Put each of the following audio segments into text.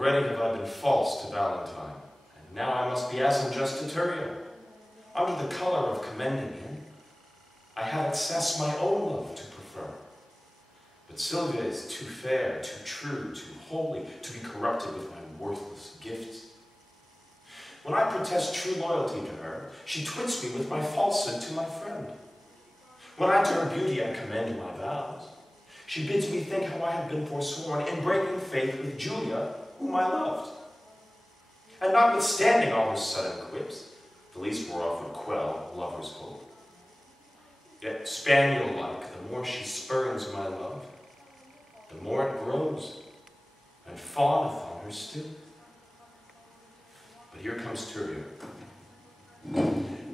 Already have I been false to Valentine, and now I must be as unjust to Thurio. Under the color of commending him, I have accessed my own love to prefer. But Sylvia is too fair, too true, too holy to be corrupted with my worthless gifts. When I protest true loyalty to her, she twits me with my falsehood to my friend. When I to her beauty I commend my vows, she bids me think how I have been forsworn in breaking faith with Julia, whom I loved. And notwithstanding all her sudden quips, the least whereof would quell a lover's hope. Yet spaniel-like, the more she spurns my love, the more it grows, and fawneth on her still. But here comes Thurio.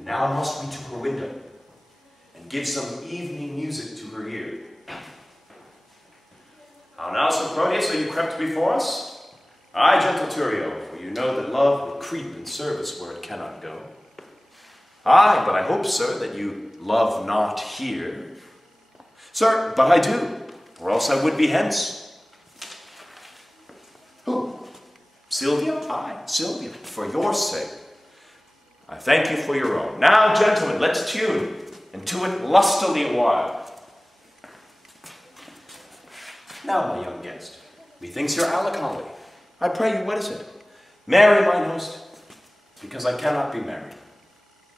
Now must we to her window, and give some evening music to her ear. How now, Sir Proteus, are you crept before us? Aye, gentle Thurio, for you know that love will creep in service where it cannot go. Aye, but I hope, sir, that you love not here. Sir, but I do, or else I would be hence. Who? Sylvia? Aye, Sylvia, for your sake. I thank you for your own. Now, gentlemen, let's tune, and to it lustily a while. Now, my young guest, methinks you're melancholy. I pray you, what is it? Marry, mine host, because I cannot be married.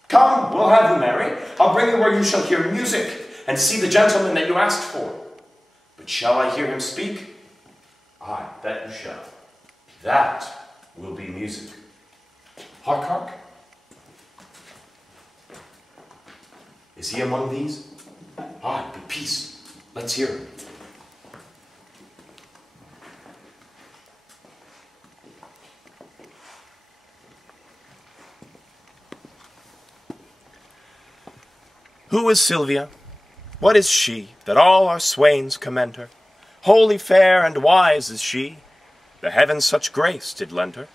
Come, we'll have you marry. I'll bring you where you shall hear music, and see the gentleman that you asked for. But shall I hear him speak? Aye, that you shall. That will be music. Hark, hark. Is he among these? Aye, but peace. Let's hear him. Who is Sylvia? What is she, that all our swains commend her? Holy, fair, and wise is she. The heavens such grace did lend her,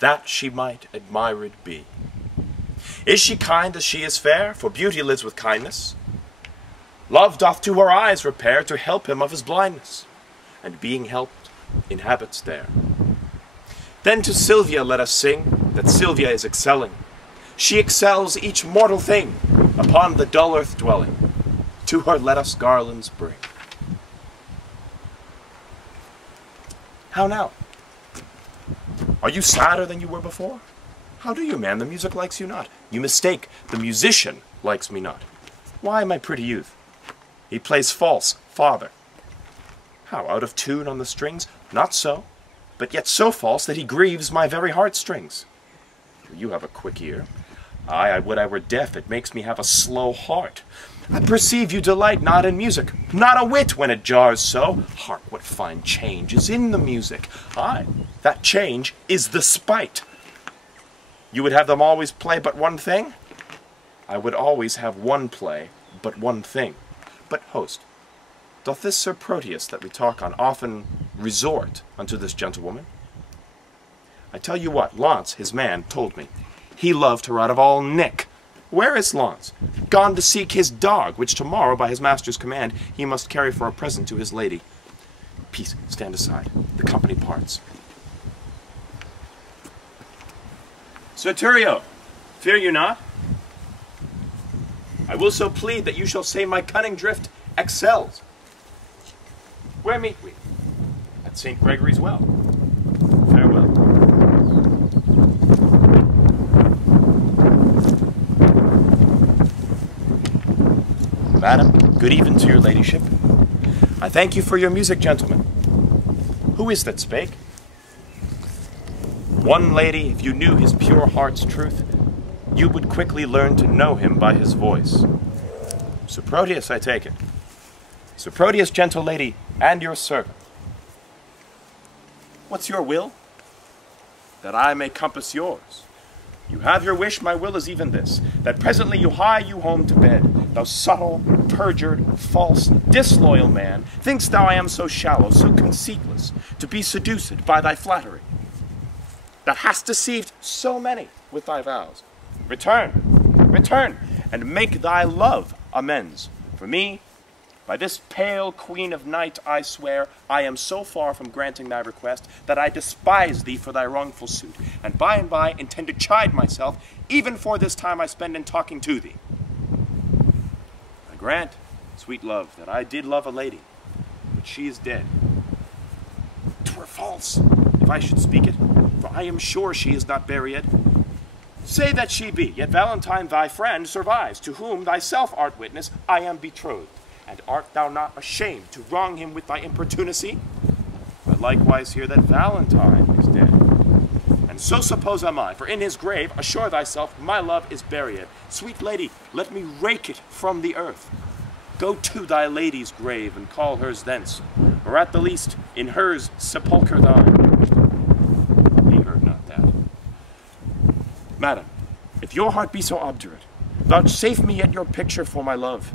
that she might admired be. Is she kind as she is fair? For beauty lives with kindness. Love doth to her eyes repair, to help him of his blindness, and being helped, inhabits there. Then to Sylvia let us sing, that Sylvia is excelling. She excels each mortal thing, upon the dull earth dwelling. To her let us garlands bring. How now? Are you sadder than you were before? How do you, man? The music likes you not. You mistake. The musician likes me not. Why, my pretty youth? He plays false, father. How, out of tune on the strings? Not so, but yet so false that he grieves my very heartstrings. You have a quick ear. Aye, I would I were deaf, it makes me have a slow heart. I perceive you delight not in music, not a whit when it jars so. Hark, what fine change is in the music. Aye, that change is the spite. You would have them always play but one thing? I would always have one play, but one thing. But, host, doth this Sir Proteus that we talk on often resort unto this gentlewoman? I tell you what, Launce, his man, told me. He loved her out of all nick. Where is Launce? Gone to seek his dog, which tomorrow, by his master's command, he must carry for a present to his lady. Peace, stand aside. The company parts. Sir Thurio, fear you not. I will so plead that you shall say my cunning drift excels. Where meet we? At St. Gregory's Well. Farewell. Madam, good even to your ladyship. I thank you for your music, gentlemen. Who is that spake? One lady, if you knew his pure heart's truth, you would quickly learn to know him by his voice. Sir Proteus, I take it. Sir Proteus, gentle lady, and your servant. What's your will? That I may compass yours. You have your wish, my will is even this, that presently you hie you home to bed. Thou subtle, perjured, false, disloyal man, think'st thou I am so shallow, so conceitless, to be seduced by thy flattery, that hast deceived so many with thy vows? Return, return, and make thy love amends for me, By this pale queen of night, I swear, I am so far from granting thy request, that I despise thee for thy wrongful suit, and by intend to chide myself, even for this time I spend in talking to thee. I grant, sweet love, that I did love a lady, but she is dead. 'Twere false, if I should speak it, for I am sure she is not buried. Say that she be, yet Valentine thy friend survives, to whom thyself art witness, I am betrothed. And art thou not ashamed to wrong him with thy importunacy? But likewise hear that Valentine is dead. And so suppose am I, for in his grave assure thyself my love is buried. Sweet lady, let me rake it from the earth. Go to thy lady's grave and call hers thence, or at the least in hers sepulchre thine. He heard not that. Madam, if your heart be so obdurate, vouchsafe me yet your picture for my love.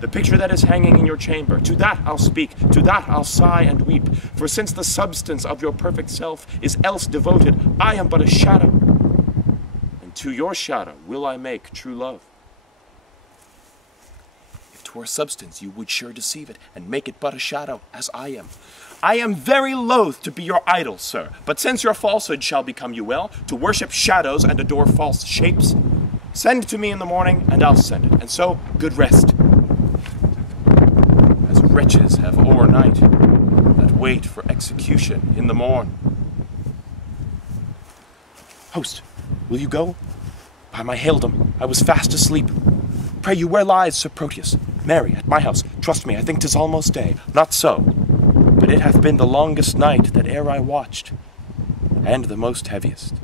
The picture that is hanging in your chamber, to that I'll speak, to that I'll sigh and weep. For since the substance of your perfect self is else devoted, I am but a shadow. And to your shadow will I make true love. If 'twere substance, you would sure deceive it, and make it but a shadow, as I am. I am very loath to be your idol, sir, but since your falsehood shall become you well, to worship shadows and adore false shapes, send to me in the morning, and I'll send it, and so good rest. Wretches have o'ernight that wait for execution in the morn. Host, will you go? By my haildom, I was fast asleep. Pray you, where lies Sir Proteus? Marry, at my house. Trust me, I think 'tis almost day. Not so, but it hath been the longest night that e'er I watched, and the most heaviest.